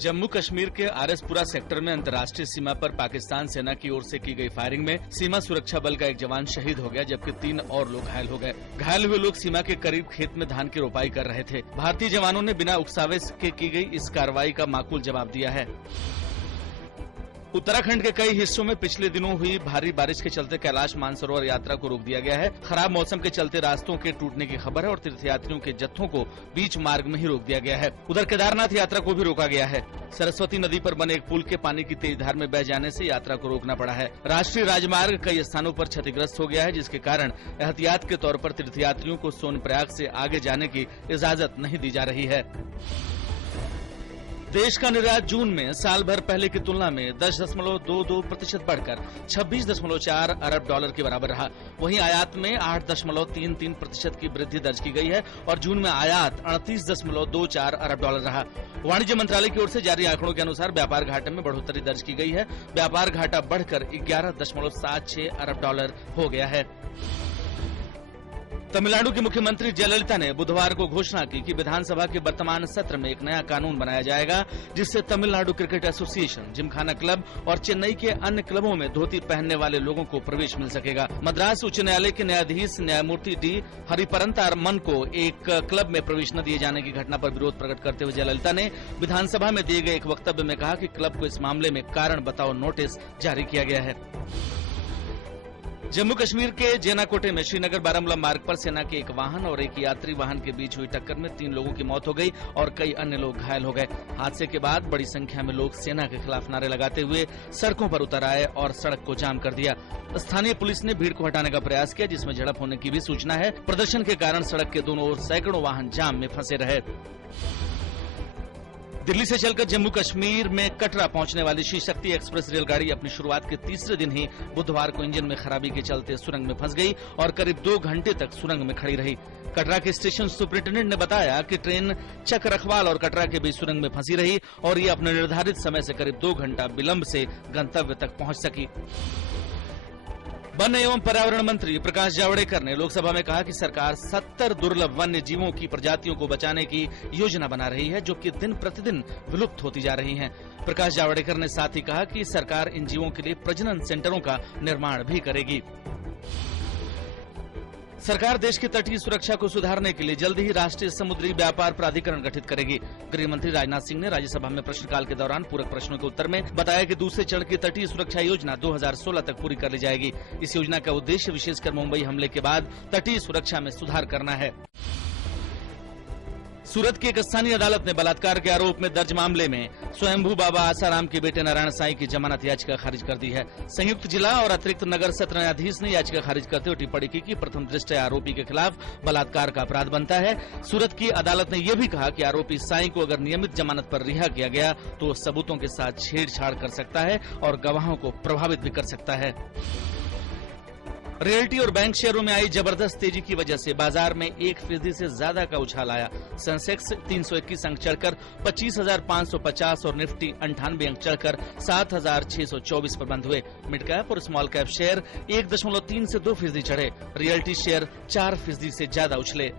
जम्मू कश्मीर के आरएसपुरा सेक्टर में अंतर्राष्ट्रीय सीमा पर पाकिस्तान सेना की ओर से की गई फायरिंग में सीमा सुरक्षा बल का एक जवान शहीद हो गया, जबकि 3 और लोग घायल हो गए। घायल हुए लोग सीमा के करीब खेत में धान की रोपाई कर रहे थे। भारतीय जवानों ने बिना उकसावे के की गई इस कार्रवाई का माकूल जवाब दिया है। उत्तराखंड के कई हिस्सों में पिछले दिनों हुई भारी बारिश के चलते कैलाश मानसरोवर यात्रा को रोक दिया गया है। खराब मौसम के चलते रास्तों के टूटने की खबर है और तीर्थयात्रियों के जत्थों को बीच मार्ग में ही रोक दिया गया है। उधर केदारनाथ यात्रा को भी रोका गया है। सरस्वती नदी पर बने एक पुल के पानी की तेज धार में बह जाने से यात्रा को रोकना पड़ा है। राष्ट्रीय राजमार्ग कई स्थानों पर क्षतिग्रस्त हो गया है, जिसके कारण एहतियात के तौर पर तीर्थयात्रियों को सोनप्रयाग से आगे जाने की इजाजत नहीं दी जा रही है। देश का निर्यात जून में साल भर पहले की तुलना में 10.22% बढ़कर 26.4 अरब डॉलर के बराबर रहा। वहीं आयात में 8.33% की वृद्धि दर्ज की गई है और जून में आयात 38.24 अरब डॉलर रहा। वाणिज्य मंत्रालय की ओर से जारी आंकड़ों के अनुसार व्यापार घाटे में बढ़ोतरी दर्ज की गई है। व्यापार घाटा बढ़कर 11.76 अरब डॉलर हो गया है। तमिलनाडु की मुख्यमंत्री जयललिता ने बुधवार को घोषणा की कि विधानसभा के वर्तमान सत्र में एक नया कानून बनाया जाएगा, जिससे Tamil Nadu cricket association, Gymkhana club और चेन्नई के अन्य क्लबों में धोती पहनने वाले लोगों को प्रवेश मिल सकेगा। मद्रास उच्च न्यायालय के न्यायाधीश न्यायमूर्ति डी हरिपरंतारमन को एक क्लब में प्रवेश न दिए जाने की घटना पर विरोध प्रकट करते हुए जयललिता ने विधानसभा में दिए गए एक वक्तव्य में कहा कि क्लब को इस मामले में कारण बताओ नोटिस जारी किया गया है। जम्मू कश्मीर के जेनाकोटे में श्रीनगर बारामूला मार्ग पर सेना के एक वाहन और एक यात्री वाहन के बीच हुई टक्कर में 3 लोगों की मौत हो गई और कई अन्य लोग घायल हो गए। हादसे के बाद बड़ी संख्या में लोग सेना के खिलाफ नारे लगाते हुए सड़कों पर उतर आए और सड़क को जाम कर दिया। स्थानीय पुलिस ने भीड़ को हटाने का प्रयास किया, जिसमें झड़प होने की भी सूचना है। प्रदर्शन के कारण सड़क के दोनों ओर सैकड़ों वाहन जाम में फंसे रहे। दिल्ली से चलकर जम्मू कश्मीर में कटरा पहुंचने वाली श्री शक्ति एक्सप्रेस रेलगाड़ी अपनी शुरुआत के तीसरे दिन ही बुधवार को इंजन में खराबी के चलते सुरंग में फंस गई और करीब 2 घंटे तक सुरंग में खड़ी रही। कटरा के स्टेशन सुपरिटेंडेंट ने बताया कि ट्रेन चक रखवाल और कटरा के बीच सुरंग में फंसी रही और ये अपने निर्धारित समय से करीब 2 घंटा विलंब से गंतव्य तक पहुंच सकी। वन एवं पर्यावरण मंत्री प्रकाश जावड़ेकर ने लोकसभा में कहा कि सरकार 70 दुर्लभ वन्य जीवों की प्रजातियों को बचाने की योजना बना रही है, जो कि दिन प्रतिदिन विलुप्त होती जा रही हैं। प्रकाश जावड़ेकर ने साथ ही कहा कि सरकार इन जीवों के लिए प्रजनन सेंटरों का निर्माण भी करेगी। सरकार देश की तटीय सुरक्षा को सुधारने के लिए जल्द ही राष्ट्रीय समुद्री व्यापार प्राधिकरण गठित करेगी। गृह मंत्री राजनाथ सिंह ने राज्यसभा में प्रश्नकाल के दौरान पूरक प्रश्नों के उत्तर में बताया कि दूसरे चरण की तटीय सुरक्षा योजना 2016 तक पूरी कर ली जाएगी। इस योजना का उद्देश्य विशेषकर मुंबई हमले के बाद तटीय सुरक्षा में सुधार करना है। सूरत की एक स्थानीय अदालत ने बलात्कार के आरोप में दर्ज मामले में स्वयंभू बाबा आसाराम के बेटे नारायण साईं की जमानत याचिका खारिज कर दी है। संयुक्त जिला और अतिरिक्त नगर सत्र न्यायाधीश ने याचिका खारिज करते हुए टिप्पणी की कि प्रथम दृष्टया आरोपी के खिलाफ बलात्कार का अपराध बनता है। सूरत की अदालत ने यह भी कहा कि आरोपी साईं को अगर नियमित जमानत पर रिहा किया गया तो सबूतों के साथ छेड़छाड़ कर सकता है और गवाहों को प्रभावित भी कर सकता है। रियल्टी और बैंक शेयरों में आई जबरदस्त तेजी की वजह से बाजार में 1% से ज्यादा का उछाल आया। सेंसेक्स 321 अंक चढ़कर 25,550 और निफ्टी 98 अंक चढ़कर 7,624 पर बंद हुए। मिड कैप और स्मॉल कैप शेयर 1.3 से 2% चढ़े। रियल्टी शेयर 4% से ज्यादा उछले।